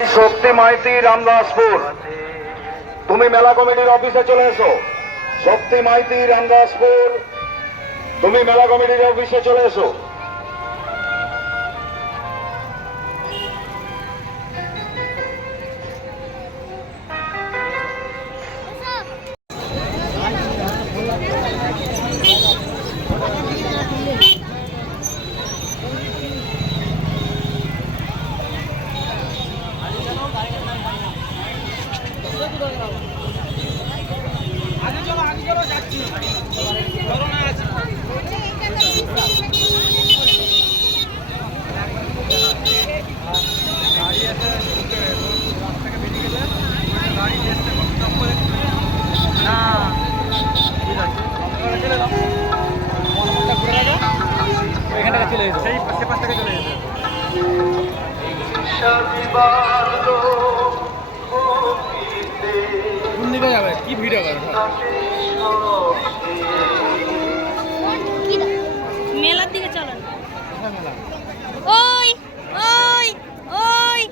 শক্তি মাইতি রামদাসপুর, তুমি মেলা কমিটির অফিসে চলে এসো। শক্তি মাইতি রামদাসপুর, তুমি মেলা কমিটির অফিসে চলে এসো। কি ভিডিও করে মেলার দিকে চলেন। ওই ওই ওই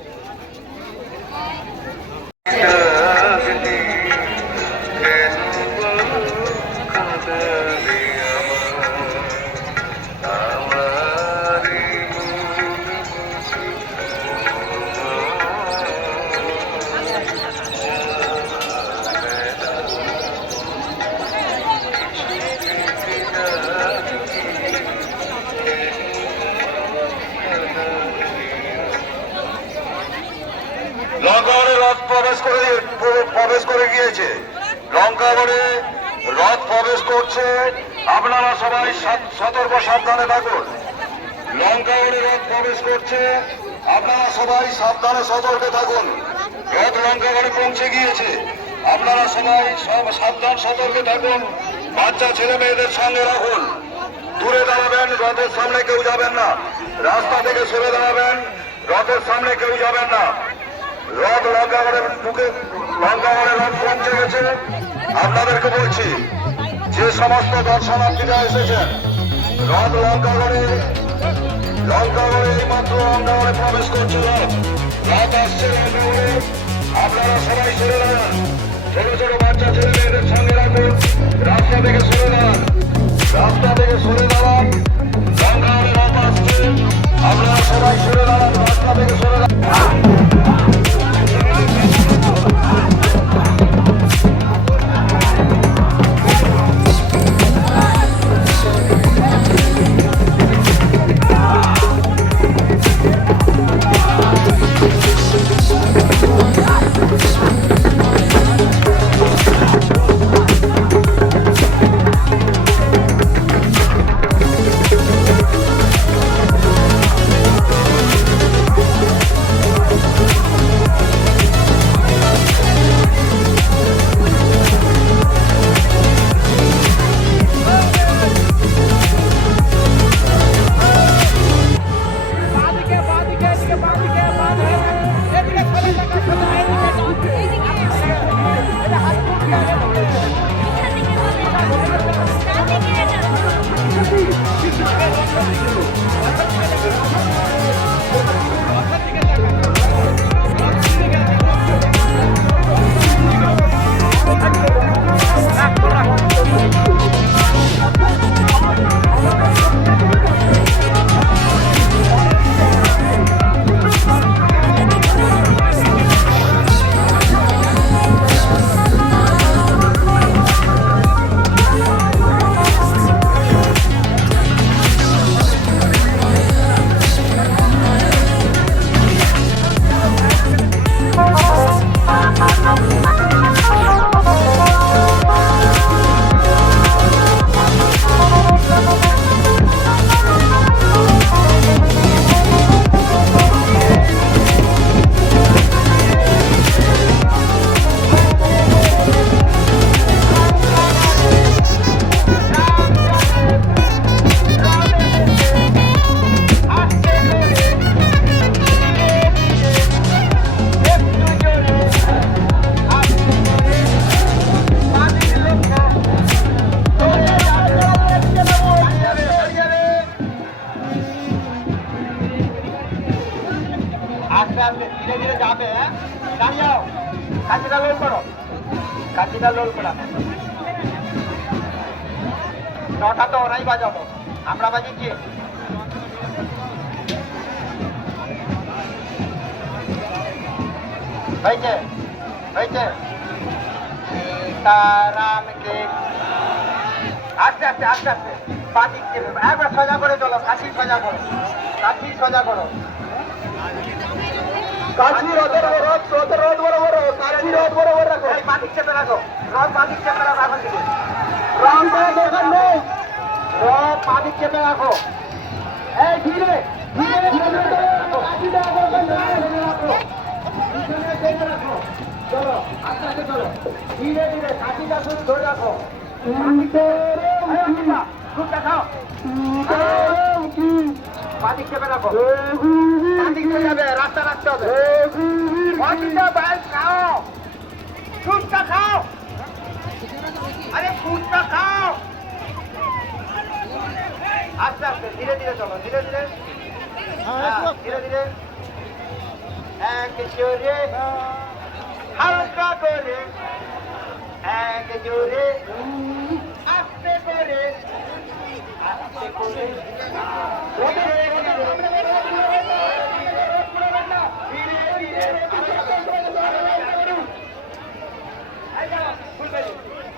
লঙ্কাগড়ে রথ প্রবেশ করে গিয়েছে। লঙ্কাগড়ে রথ প্রবেশ করছে, আপনারা সবাই সতর্ক সাবধানে থাকুন। লঙ্কাগড়ে রথ প্রবেশ করছে, আপনারা সবাই সাবধানে সতর্কে থাকুন। রথ লঙ্কাগড়ে পৌঁছে গিয়েছে, আপনারা সবাই সাবধান সতর্কে থাকুন। বাচ্চা ছেলে মেয়েদের সঙ্গে রাখুন। দূরে দাঁড়াবেন, রথের সামনে কেউ যাবেন না। রাস্তা থেকে সরে দাঁড়াবেন, রথের সামনে কেউ যাবেন না। রথ লঙ্কাগড়ের বুকে, লঙ্কাগড়ে রথ পৌঁছে গেছে। আপনাদেরকে বলছি, যে সমস্ত দর্শনার্থীরা এসেছেন, রথ লঙ্কাগড়ে এইমাত্র লঙ্কাগড়ে প্রবেশ করছে। রথ আসছে লঙ্কাগড়ে, আপনারা সবাই সরে দাঁড়ান। ছোট ছোট বাচ্চা ছেলে মেয়েদের সঙ্গে রাখুন। রাস্তা থেকে সরে দাঁড়ান, রাস্তা থেকে সরে দাঁড়ান। লঙ্কাগড়ে রথ আসছে, আপনারা সবাই সরে দাঁড়ান, রাস্তা থেকে সরে দাঁড়ান। হ্যাঁ দাঁড়িয়ে যাও কাঁচিটা লোল করো কাঁচিটা লোল করা নটা তো ওরাই বাজাবো আমরা বাজিয়েছি হয়েছে হয়েছে সীতারামকে আস্তে আস্তে আস্তে আস্তে পা দিচ্ছে একবার সোজা করে চলো কাশি সোজা করো কাশি সোজা করো কাশি রথের রথ রথের রথ বরাবর কাশি রথ বরাবর রাখো এই পা দিচ্ছে রাখো রথ পা দিচ্ছে রাখো এখন থেকে রং করার দরকার নেই রথ পা দিচ্ছে রাখো এই ধীরে ধীরে ধীরে রাখো কাশিটা রাখো রাখো চলো আস্তে আস্তে চলো ধীরে ধীরে কাশিটা শুরু ধরে রাখো দুধটা খাও বাদিক চেপে রাখো বাদিক চলে যাবে রাস্তা রাখতে হবে খাও দুধটা খাও আরে দুধটা খাও আস্তে আস্তে ধীরে ধীরে চলো ধীরে ধীরে ধীরে ধীরে এক জোরে হালকা করে এক জোরে আস্তে করে আস্তে করে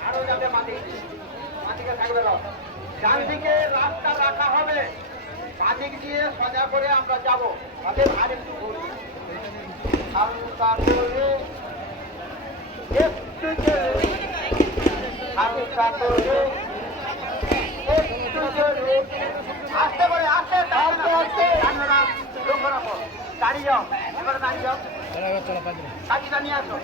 আরো যাবে মাটিকে থাকবে ডান দিকে রাস্তা রাখা হবে বাদিক দিয়ে সোজা করে আমরা যাবো তাদের আর একটু হালকা করে একটু জোরে হালকা করে একটু জোরে আস্তে করে আস্তে আস্তে আস্তে লক্ষ্য রাখো দাঁড়িয়ে যাও এবারে দাঁড়িয়ে যাও কাঠিটা নিয়ে আসো